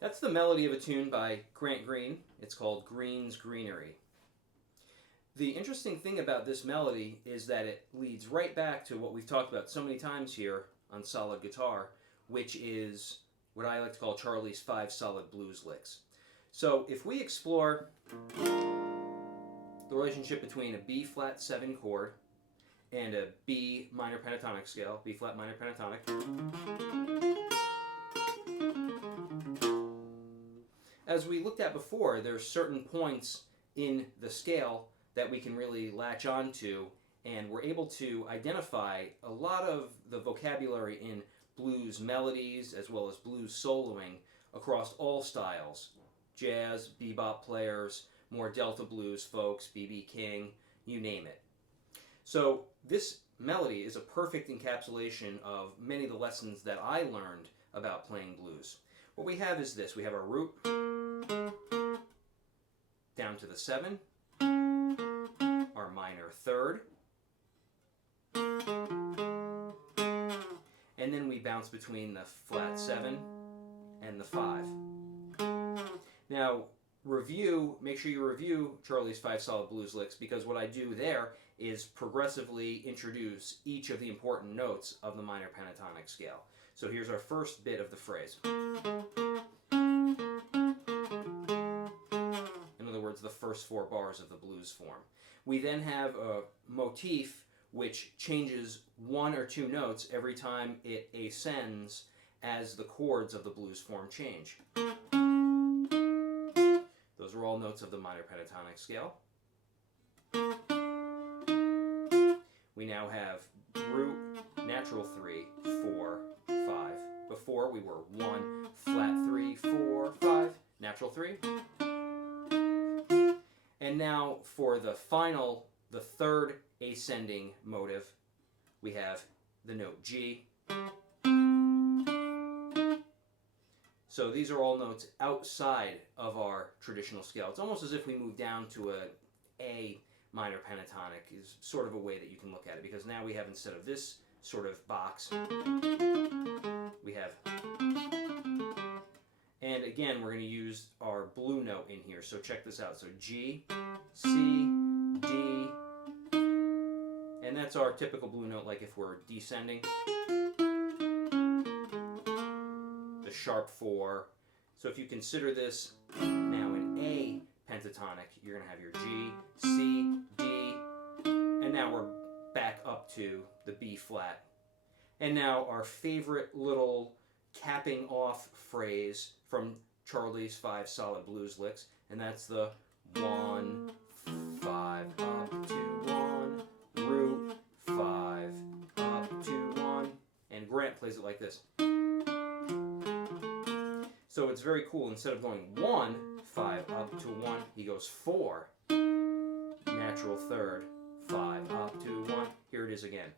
That's the melody of a tune by Grant Green. It's called Green's Greenery. The interesting thing about this melody is that it leads right back to what we've talked about so many times here on Solid Guitar, which is what I like to call Charlie's 5 solid blues licks. So if we explore the relationship between a B flat 7 chord and a B minor pentatonic scale, B flat minor pentatonic, as we looked at before, there's certain points in the scale that we can really latch on to, and we're able to identify a lot of the vocabulary in blues melodies as well as blues soloing across all styles. Jazz, bebop players, more Delta blues folks, B.B. King, you name it. So this melody is a perfect encapsulation of many of the lessons that I learned about playing blues. What we have is this. We have our root down to the 7, our minor third, and then we bounce between the flat 7 and the 5. Now, make sure you review Charlie's 5 solid blues licks, because what I do there is progressively introduce each of the important notes of the minor pentatonic scale. So here's our first bit of the phrase. In other words, the first 4 bars of the blues form. We then have a motif which changes 1 or 2 notes every time it ascends as the chords of the blues form change. Those are all notes of the minor pentatonic scale. We now have root, natural 3, 4, 5. Before we were 1, flat 3, 4, 5, natural 3. And now for the third ascending motive, we have the note G. So these are all notes outside of our traditional scale. It's almost as if we move down to A minor pentatonic is sort of a way that you can look at it, because now we have, instead of this sort of box, we have, and again we're going to use our blue note in here. So check this out. So G, C, D, and that's our typical blue note, like if we're descending. The sharp 4. So if you consider this now in A pentatonic, you're going to have your G, C, D, and now we're back up to the B flat. And now our favorite little capping off phrase from Charlie's 5 solid blues licks, and that's the 1, 5, up to 1, root, 5, up to 1, and Grant plays it like this. So it's very cool. Instead of going 1, 5, up to 1, he goes 4, natural third, 5, up to 1. Here it is again.